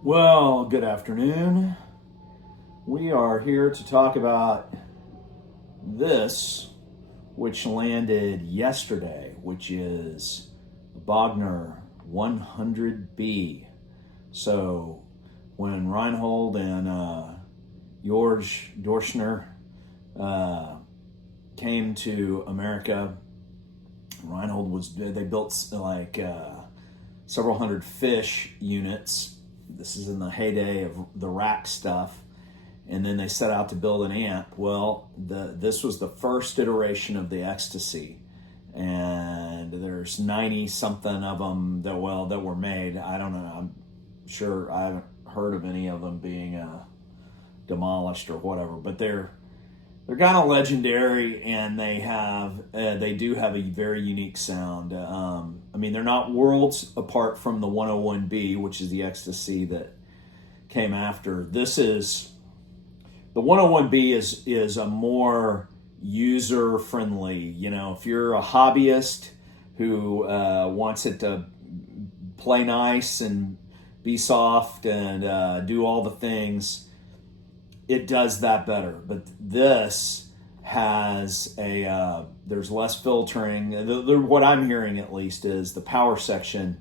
Well, good afternoon. We are here to talk about this, which landed yesterday, which is Bogner 100B. So when Reinhold and George Dorschner came to America, they built several hundred fish units. This is in the heyday of the rack stuff. And then they set out to build an amp. Well, this was the first iteration of the Ecstasy. And there's 90 something of them that were made. I don't know. I'm sure I haven't heard of any of them being demolished or whatever, but they're kind of legendary, and they do have a very unique sound. They're not worlds apart from the 101B, which is the Ecstasy that came after. The 101B is a more user friendly. If you're a hobbyist who wants it to play nice and be soft and do all the things, it does that better. But this has there's less filtering. What I'm hearing, at least, is the power section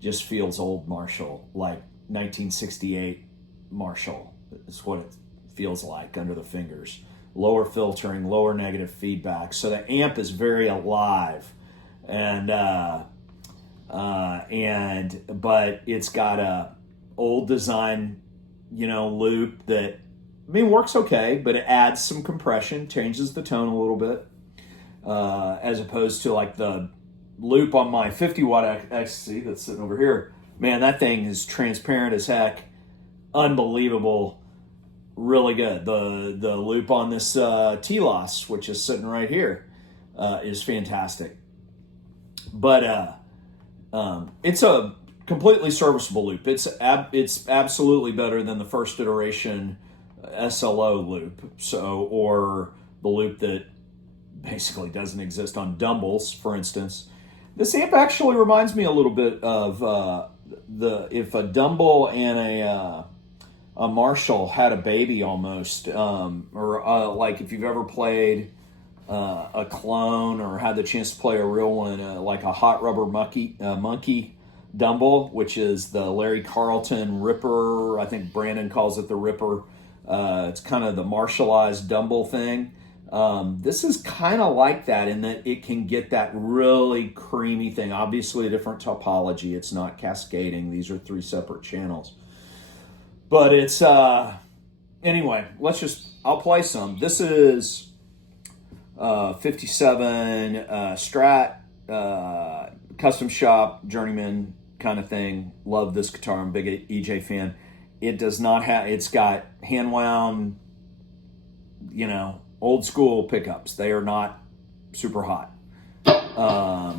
just feels old Marshall, like 1968 Marshall. It's what it feels like under the fingers. Lower filtering, lower negative feedback. So the amp is very alive, but it's got a old design, loop that works okay, but it adds some compression, changes the tone a little bit, as opposed to like the loop on my 50 watt Ecstasy that's sitting over here. Man, that thing is transparent as heck, unbelievable, really good. The loop on this T-Loss, which is sitting right here, is fantastic. But it's a completely serviceable loop. It's absolutely better than the first iteration SLO loop, or the loop that basically doesn't exist on Dumbles, for instance. This amp actually reminds me a little bit of if a Dumble and a Marshall had a baby almost, like if you've ever played a clone or had the chance to play a real one, like a Hot Rubber Monkey Dumble, which is the Larry Carlton Ripper. I think Brandon calls it the Ripper. It's kind of the Marshallized Dumble thing. This is kind of like that in that it can get that really creamy thing. Obviously a different topology. It's not cascading. These are 3 separate channels. But it's, anyway, I'll play some. This is 57 Strat, custom shop, journeyman kind of thing. Love this guitar. I'm a big EJ fan. It does not have, it's got hand wound, old school pickups. They are not super hot. I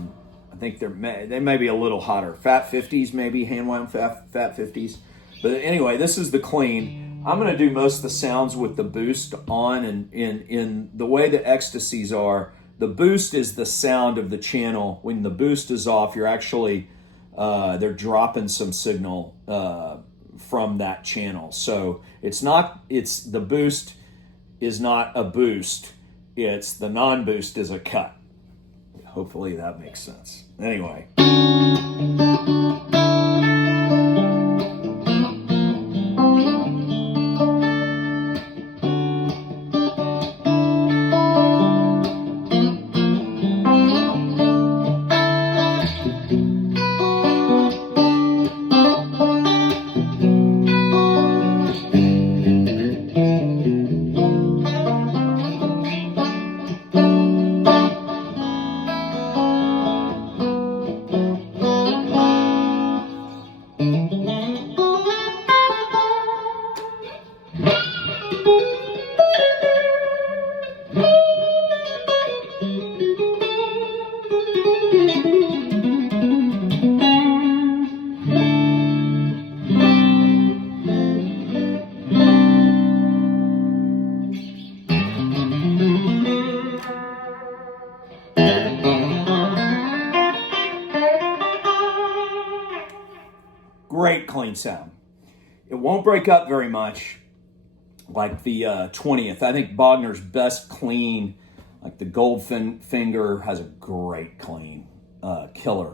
think they may be a little hotter. Fat 50s, maybe hand wound fat 50s. But anyway, this is the clean. I'm going to do most of the sounds with the boost on, and in the way the Ecstasies are, the boost is the sound of the channel. When the boost is off, you're actually, they're dropping some signal from that channel. So the boost is not a boost. It's the non-boost is a cut. Hopefully that makes sense. Anyway. Great clean sound. It won't break up very much like the 20th. I think Bogner's best clean, like the Goldfinger, has a great clean, killer.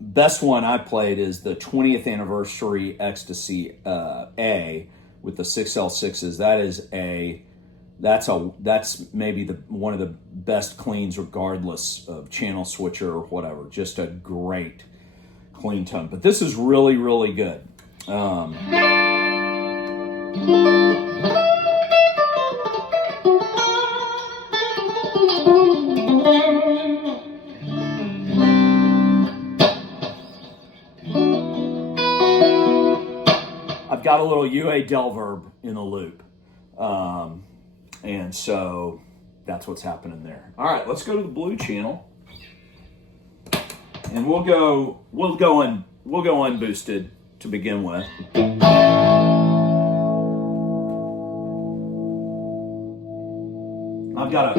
Best one I played is the 20th anniversary Ecstasy A with the 6L6s. That's maybe one of the best cleans regardless of channel switcher or whatever. Just a great clean tone. But this is really, really good. I've got a little UA Delverb in the loop. And so that's what's happening there. All right, let's go to the blue channel. And we'll go unboosted to begin with. I've got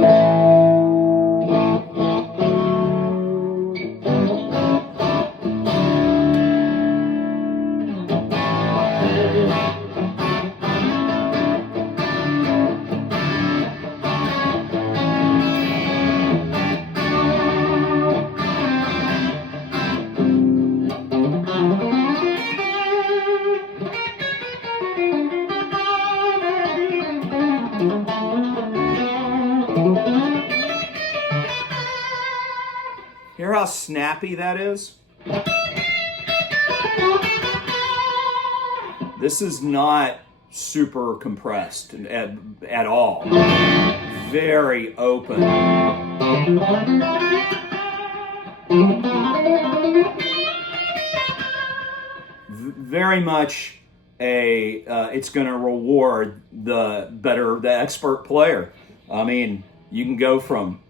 hear how snappy that is? This is not super compressed at all. Very open. Very much it's going to reward the expert player. I mean, you can go from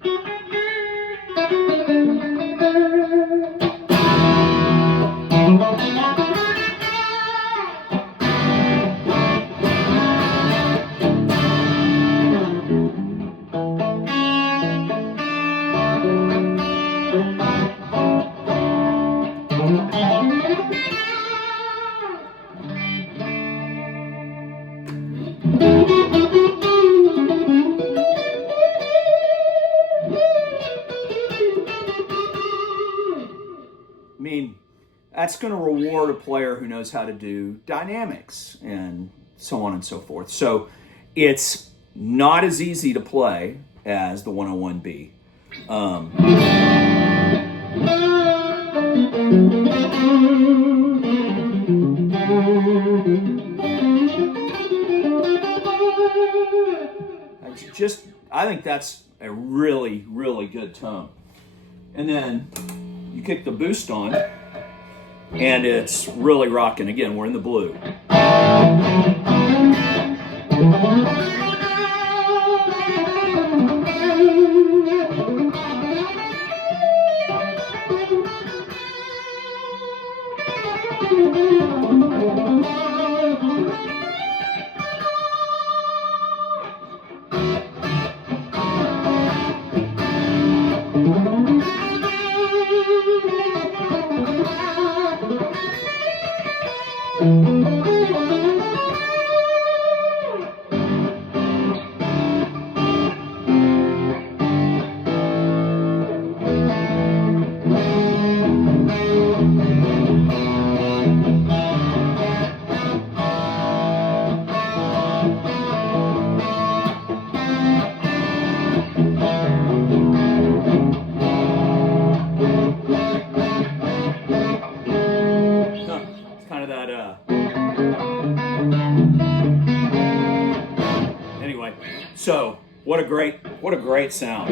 that's going to reward a player who knows how to do dynamics and so on and so forth. So it's not as easy to play as the 101B. I think that's a really, really good tone. And then you kick the boost on, and it's really rocking. Again, we're in the blue. Anyway, so what a great sound.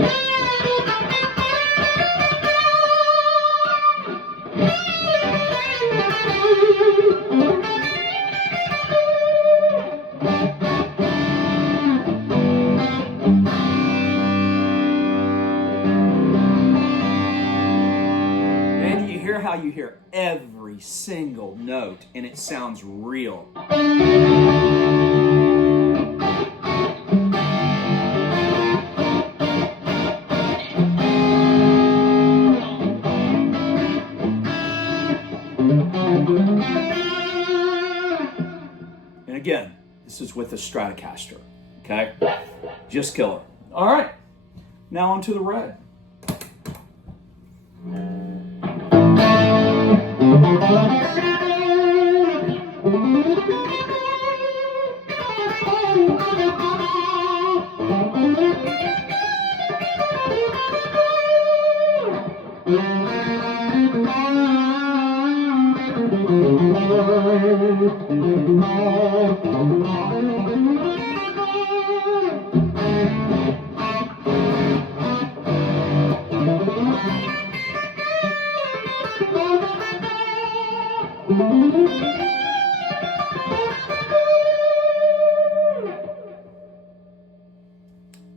And you hear how you hear every single note and it sounds real. again, this is with a Stratocaster, okay? Just killer. All right, now onto the red.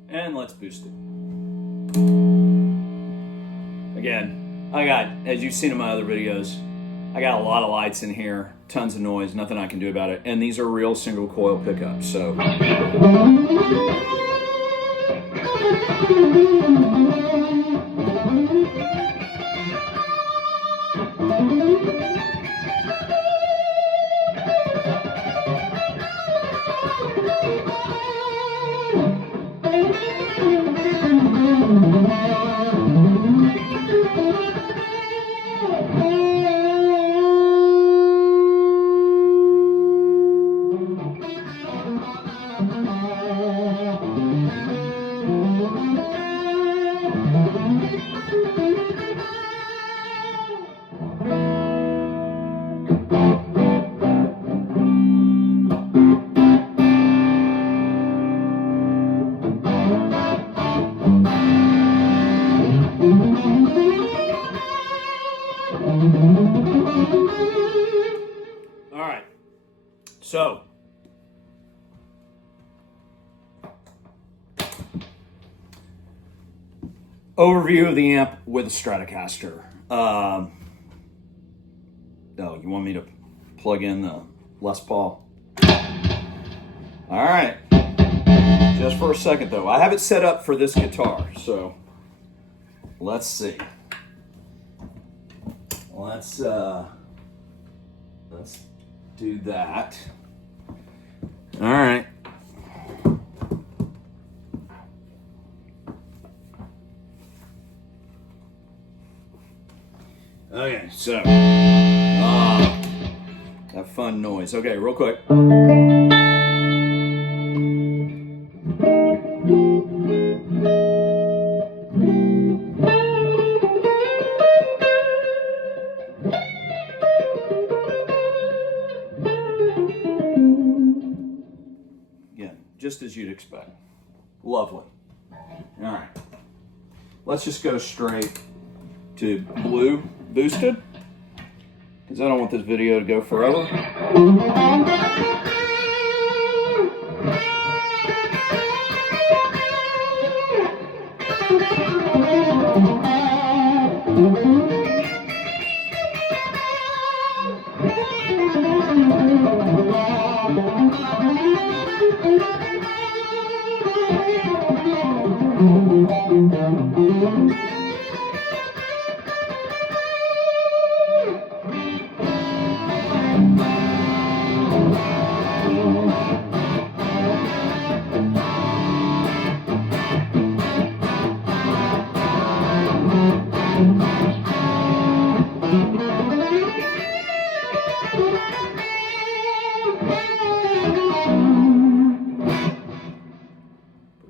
And let's boost it. Again, I got, as you've seen in my other videos, I got a lot of lights in here, tons of noise, nothing I can do about it. And these are real single coil pickups, so. All right, so overview of the amp with a Stratocaster. Oh, you want me to plug in the Les Paul? All right, just for a second though. I have it set up for this guitar, so let's see. Let's do that. All right. Okay, so that fun noise. Okay, real quick. Again, just as you'd expect. Lovely. All right. Let's just go straight to blue boosted, because I don't want this video to go forever.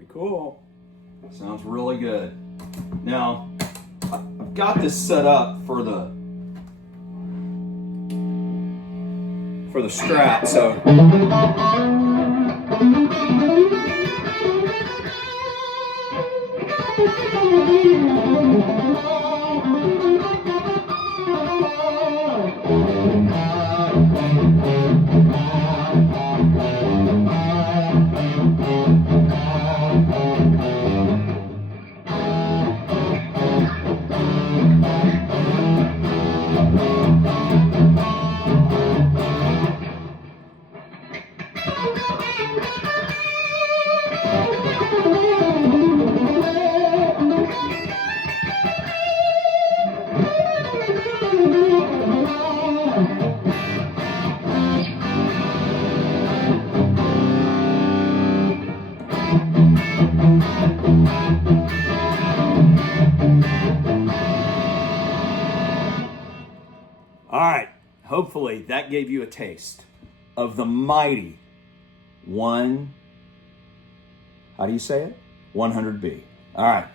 Cool. Sounds really good. Now, I've got this set up for the Strat, so All right. Hopefully that gave you a taste of the mighty how do you say it? 100B. All right.